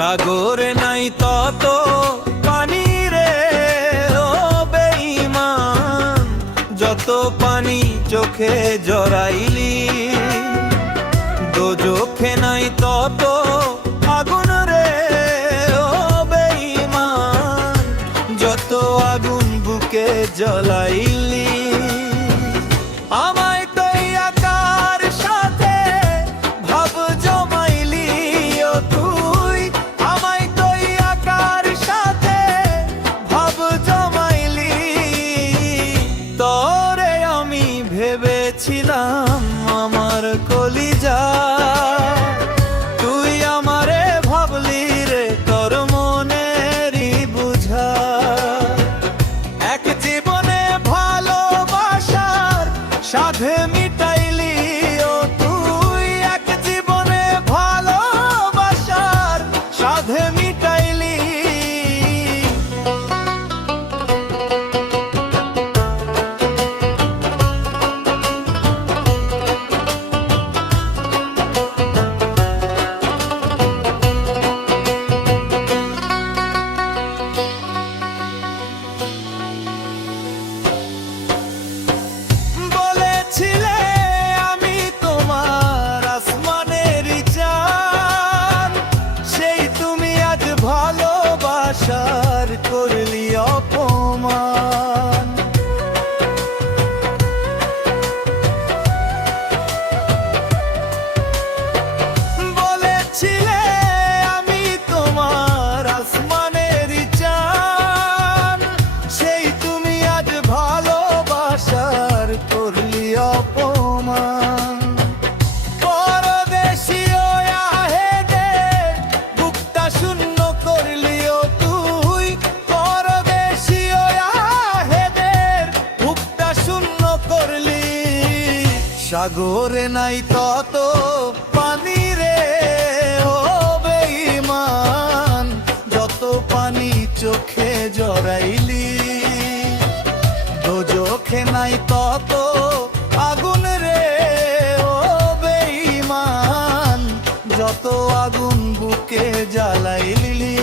সাগরে নাই তত পানি রে ও বেঈমান, যত পানি চোখে জড়াইলি। দোজখে নাই তত আগুন রে ও বেঈমান, যত আগুন বুকে জ্বলাইলি। আমায় তুই আকার সাথে ভাব জমাইলি ও তুই, আমায় তুই আকার সাথে ভাব জমাইলি। তোরে আমি ভেবেছিলাম আমার কলিজা, তুই আমারে ভাবলি রে তোর মনেরই বুঝা। এক জীবনে ভালোবাসার সাধে মিটাইলি ও তুই, এক জীবনে ভালোবাসার সাধে মিটাইলি। বলেছিলে আমি তোমার আসমানের চাঁদ, সেই তুমি আজ ভালোবাসার করলি অপমান। বলেছিলে আমি তোমার আসমানের চাঁদ, সেই তুমি আজ ভালোবাসার করলি অপমান। পরদেশীয় আহেদে বুকটা শূন্য করলি ও তুই, পরদেশীয় আহেদের বুকটা শূন্য করলি। সাগরে নাই তত পানি রে ও বেঈমান, যত পানি চোখে জড়াইলি। দোজখে নাই তত আগুন রে ও বেঈমান, যত আগুন বুকে জ্বালাইলি।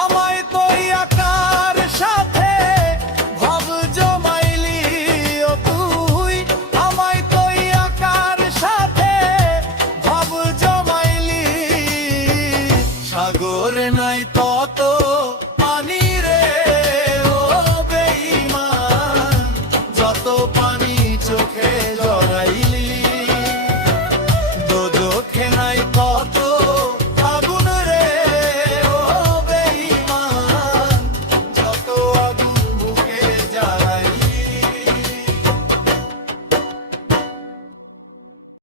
আমায় তুই আকার সাথে ভাব জমাইলি ও তুই, আমায় তুই আকার সাথে ভাব জমাইলি। সাগরে নাই তত পানি রে ও বেঈমান, যত পানি চোখে জড়াই।